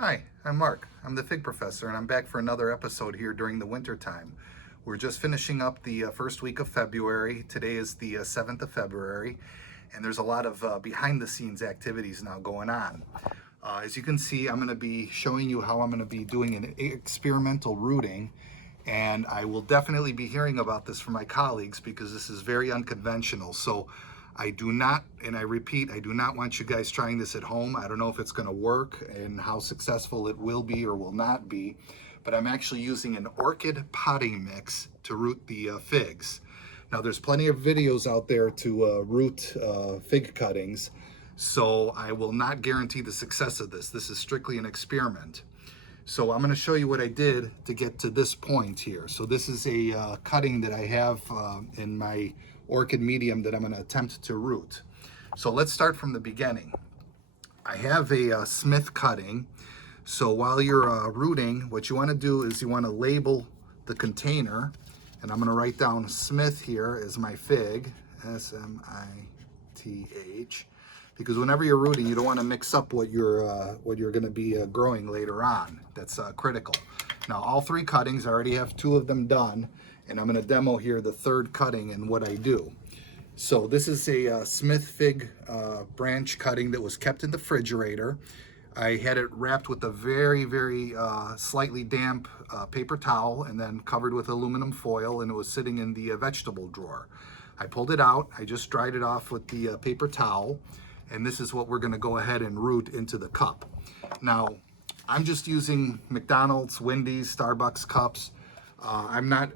Hi, I'm Mark. I'm the Fig Professor, and I'm back for another episode here during the winter time. We're just finishing up the first week of February. Today is the 7th of February, and there's a lot of behind the scenes activities now going on. As you can see, I'm going to be showing you how I'm going to be doing an experimental rooting, and I will definitely be hearing about this from my colleagues because this is very unconventional. So I do not, and I repeat, I do not want you guys trying this at home. I don't know if it's going to work and how successful it will be or will not be, but I'm actually using an orchid potting mix to root the figs. Now there's plenty of videos out there to root fig cuttings, so I will not guarantee the success of this. This is strictly an experiment. So I'm going to show you what I did to get to this point here. So this is a cutting that I have in my orchid medium that I'm going to attempt to root. So let's start from the beginning. I have a Smith cutting. So while you're rooting, what you want to do is you want to label the container, and I'm going to write down Smith here as my fig, S-M-I-T-H, because whenever you're rooting, you don't want to mix up what you're going to be growing later on. That's critical. Now all three cuttings, I already have two of them done, and I'm going to demo here the third cutting and what I do. So this is a Smith fig branch cutting that was kept in the refrigerator. I had it wrapped with a very slightly damp paper towel and then covered with aluminum foil, and it was sitting in the vegetable drawer. I pulled it out, I just dried it off with the paper towel, and this is what we're going to go ahead and root into the cup. Now, I'm just using McDonald's, Wendy's, Starbucks cups. I'm not,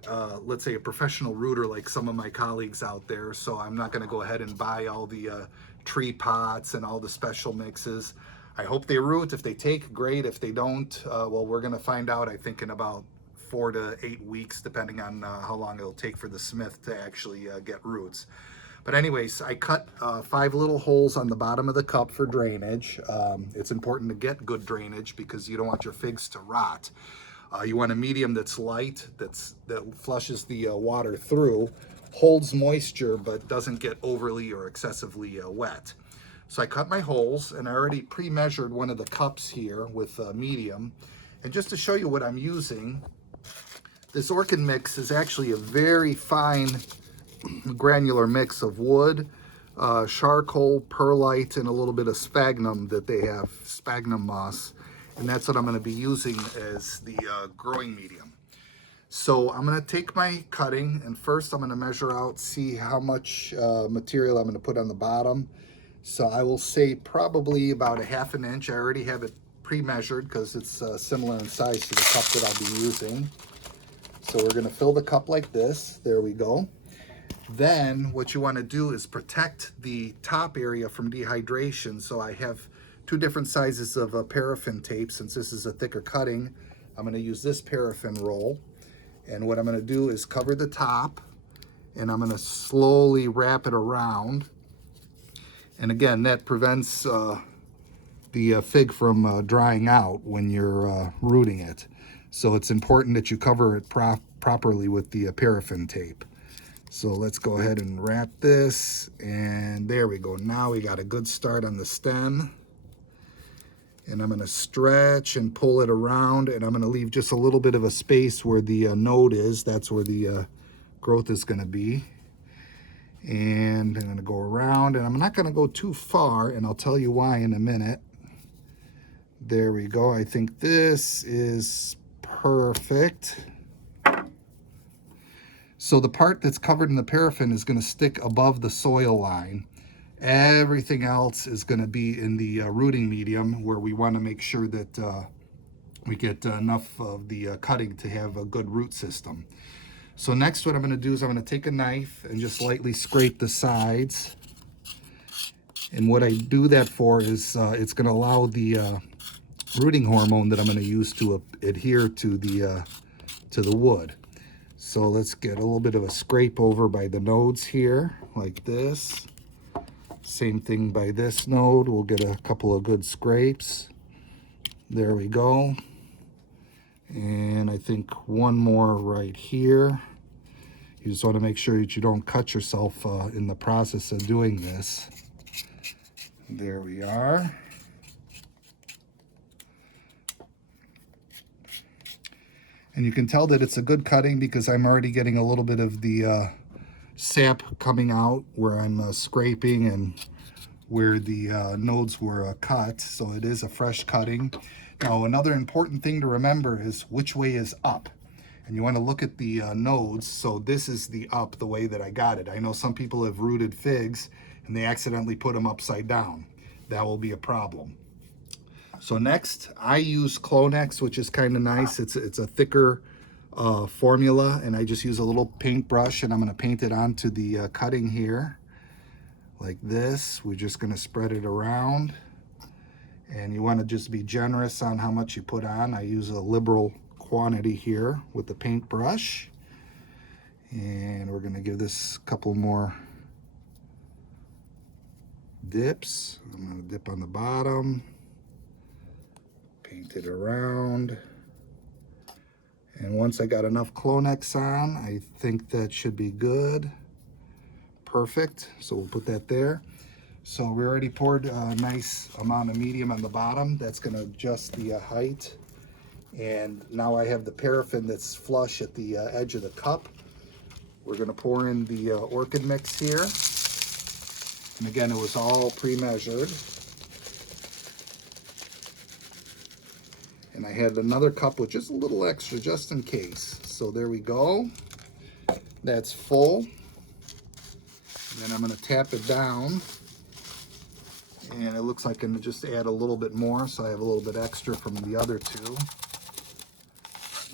let's say, a professional rooter like some of my colleagues out there, so I'm not going to go ahead and buy all the tree pots and all the special mixes. I hope they root. If they take, great. If they don't, well, we're going to find out, I think, in about 4 to 8 weeks, depending on how long it'll take for the Smith to actually get roots. But anyways, I cut 5 little holes on the bottom of the cup for drainage. It's important to get good drainage because you don't want your figs to rot. You want a medium that's light, that flushes the water through, holds moisture, but doesn't get overly or excessively wet. So I cut my holes, and I already pre-measured one of the cups here with medium. And just to show you what I'm using, this orchid mix is actually a very fine granular mix of wood, charcoal, perlite, and a little bit of sphagnum that they have, sphagnum moss. And that's what I'm going to be using as the growing medium. So I'm going to take my cutting, and first I'm going to measure out, see how much material I'm going to put on the bottom. So I will say probably about 1/2 inch. I already have it pre-measured because it's similar in size to the cup that I'll be using. So we're going to fill the cup like this. There we go. Then what you want to do is protect the top area from dehydration. So I have 2 different sizes of paraffin tape. Since this is a thicker cutting, I'm going to use this paraffin roll. And what I'm going to do is cover the top, and I'm going to slowly wrap it around. And again, that prevents the fig from drying out when you're rooting it. So it's important that you cover it properly with the paraffin tape. So let's go ahead and wrap this, and there we go. Now we got a good start on the stem. And I'm going to stretch and pull it around, and I'm going to leave just a little bit of a space where the node is. That's where the growth is going to be. And I'm going to go around, and I'm not going to go too far, and I'll tell you why in a minute. There we go. I think this is perfect. So the part that's covered in the paraffin is going to stick above the soil line. Everything else is going to be in the rooting medium, where we want to make sure that we get enough of the cutting to have a good root system. So next what I'm going to do is I'm going to take a knife and just lightly scrape the sides. And what I do that for is it's going to allow the rooting hormone that I'm going to use to adhere to the wood. So let's get a little bit of a scrape over by the nodes here, like this. Same thing by this node. We'll get a couple of good scrapes. There we go. And I think one more right here. You just want to make sure that you don't cut yourself in the process of doing this. There we are. And you can tell that it's a good cutting because I'm already getting a little bit of the sap coming out where I'm scraping and where the nodes were cut. So it is a fresh cutting. Now, another important thing to remember is which way is up. And you want to look at the nodes. So this is the up, the way that I got it. I know some people have rooted figs and they accidentally put them upside down. That will be a problem. So next, I use Clonex, which is kind of nice. It's a thicker formula, and I just use a little paintbrush, and I'm going to paint it onto the cutting here like this. We're just going to spread it around, and you want to just be generous on how much you put on. I use a liberal quantity here with the paintbrush, and we're going to give this a couple more dips. I'm going to dip on the bottom, paint it around, and once I got enough Clonex on, I think that should be good. Perfect. So we'll put that there. So we already poured a nice amount of medium on the bottom. That's going to adjust the height. And now I have the paraffin that's flush at the edge of the cup. We're going to pour in the orchid mix here. And again, it was all pre-measured. And I had another cup with just a little extra just in case. So there we go. That's full. And then I'm going to tap it down. And it looks like I can just add a little bit more, so I have a little bit extra from the other two.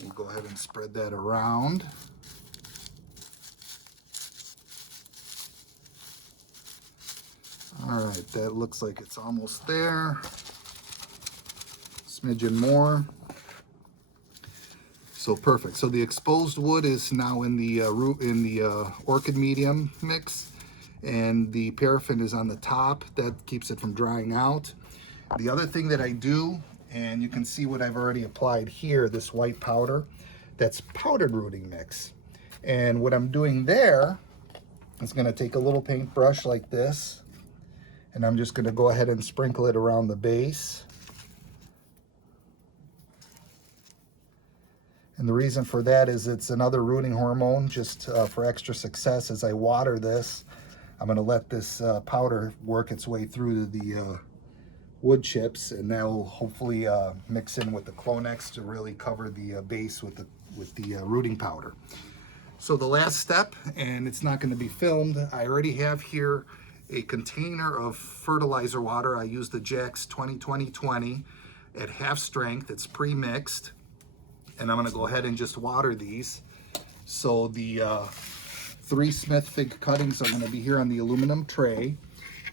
We'll go ahead and spread that around. All right, that looks like it's almost there. Smidgen more. So perfect. So the exposed wood is now in the orchid medium mix, and the paraffin is on the top. That keeps it from drying out. The other thing that I do, and you can see what I've already applied here, this white powder, that's powdered rooting mix. And what I'm doing there is going to take a little paintbrush like this, and I'm just going to go ahead and sprinkle it around the base. And the reason for that is it's another rooting hormone, just for extra success. As I water this, I'm going to let this powder work its way through the wood chips, and that will hopefully mix in with the Clonex to really cover the base with the rooting powder. So the last step, and it's not going to be filmed, I already have here a container of fertilizer water. I use the Jax 20-20-20 at half strength. It's pre-mixed. And I'm going to go ahead and just water these. So the 3 Smith fig cuttings are going to be here on the aluminum tray.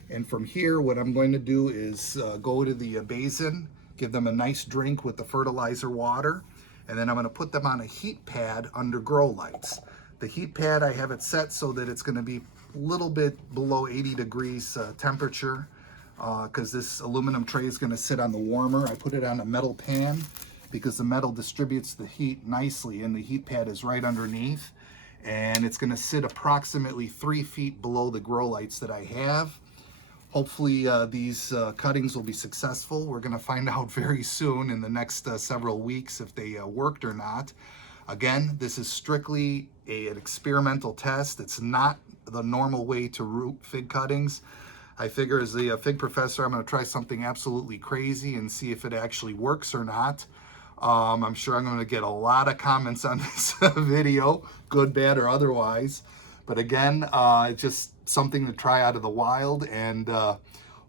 And from here, what I'm going to do is go to the basin, give them a nice drink with the fertilizer water, and then I'm going to put them on a heat pad under grow lights. The heat pad, I have it set so that it's going to be a little bit below 80 degrees temperature, because this aluminum tray is going to sit on the warmer. I put it on a metal pan because the metal distributes the heat nicely, and the heat pad is right underneath, and it's going to sit approximately 3 feet below the grow lights that I have. Hopefully these cuttings will be successful. We're going to find out very soon in the next several weeks if they worked or not. Again, this is strictly an experimental test. It's not the normal way to root fig cuttings. I figure as the fig professor, I'm going to try something absolutely crazy and see if it actually works or not. I'm sure I'm going to get a lot of comments on this video, good, bad, or otherwise. But again, it's just something to try out of the wild, and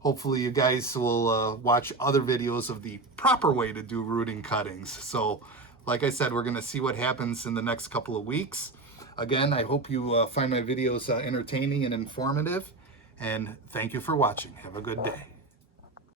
hopefully you guys will watch other videos of the proper way to do rooting cuttings. So like I said, we're going to see what happens in the next couple of weeks. Again, I hope you find my videos entertaining and informative, and thank you for watching. Have a good day.